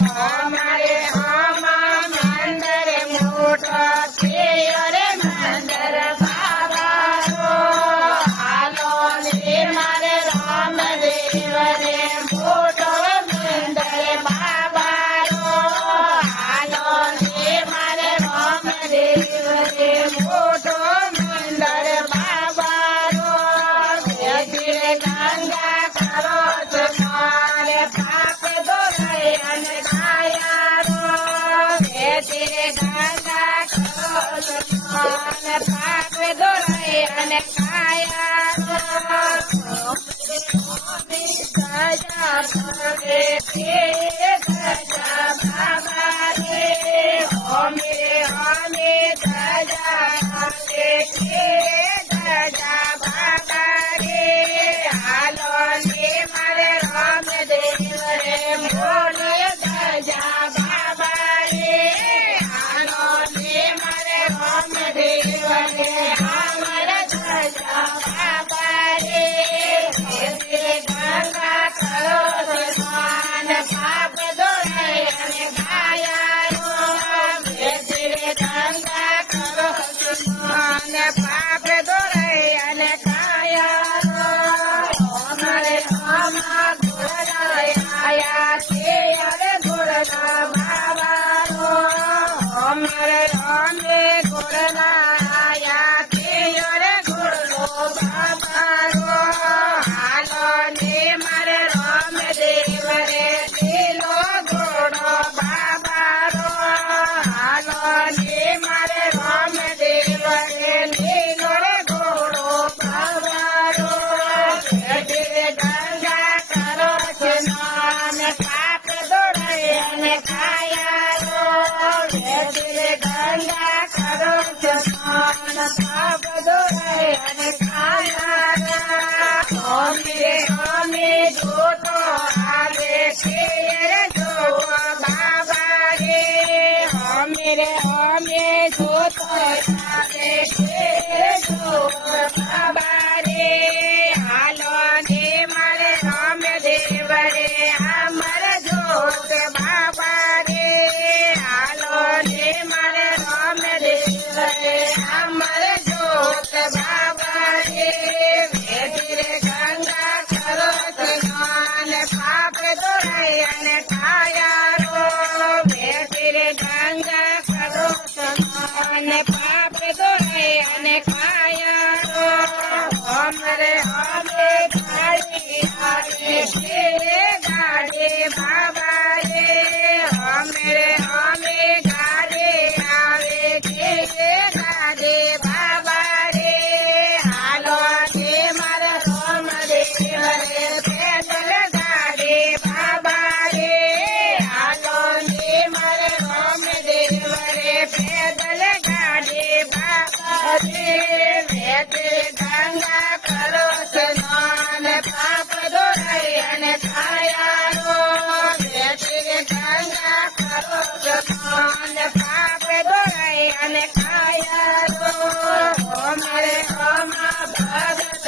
અમારે આમાં મંદર મોટો છે અરે મંદર બાબાનો હાલો ને મારે રામદેવ રે મોટો મંદર બાબાનો હાલો ને મારે રામદેવ રે મોટો મંદર બાબાનો ધીરે ગંગા કરો તમારે પાપ દોરાય અને કાયારો ધીરે ગંગા કરો તમારે પાપ દોરાય અને કાયારો સજા ભરે છે સજા બાબા રે અમે સજા ભરે છે સજા બાબા રે હાલો ને મારે રામદેવ રે બોલે સજા બાબા રે હાલો ને મારે રામદેવ રે અમારે સજા બાબા રે ગંગા કરો સ્નાન પાપ દોરાય અને કાયારો ગંગા કરો સ્નાન પાપ દોરાય અને કાયારો અમારે આમાં આયા છે અરે ગોળના બાબાનો અમારે રામે ગોળના આયા છે અરે ગોળનો બાબાનો હાલો ને મારે રામદેવ રે લીલો ઘોડો બાબાનો હાલો ને મારે રામદેવ રે લીલો ઘોડો બાબાનો ગંગા કરો સ્નાન પાપ દોરાય અને કાયારો ગંગા કરો સ્નાન પાપ દોરાય અને કાયારા અમે જોતો આવે છે જોતો બાબા રે અમે જોતો આવે છે જોતો બાબા રે હાલો ને મારે રામદેવ રે અમર જોત બાબા રે હાલો ને મારે રામદેવ રે અમર જોત બાબા રે ધીરે ગંગા કરો સ્નાન પાપ દોરાય અને કાયારો ધીરે ગંગા કરો સ્નાન પાપ દોરાય અને કાયારો અમારે ગાડી આવે છે ગાડી બાબા રે અમે ગાડી આવે છે ગાડી બાબા રે હાલો ને મારા રામદેવ રે પેદલ ગાડી બાબા રે હાલો ને મારા રામદેવ રે પેદલ ગાડી બાબા રે ગંગા કરો સ્નાન પાપ દોરાય અને કાયારો ગંગા કરો સ્નાન પાપ દોરાય અને કાયારો અમારે આમાં ભગત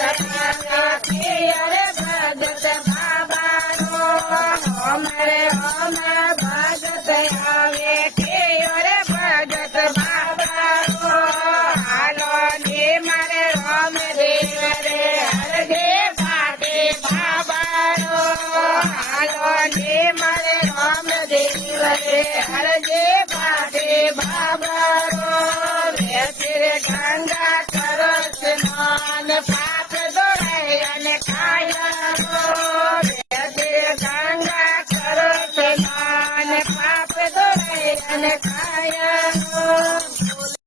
છે અરે ભગત બાબાનો અમારે આમાં ભગત આવે છે અરે ભગત બાબાનો હાલો ને મારે રામદેવ રે હરદે પાટે બાબાનો હાલો ને મારે રામદેવ રે હરદે પાટે બાબાનો ગંગા કરો સ્નાન પાપ દોરાય અને કાયારો ગંગા કરો સ્નાન પાપ દોરાય અને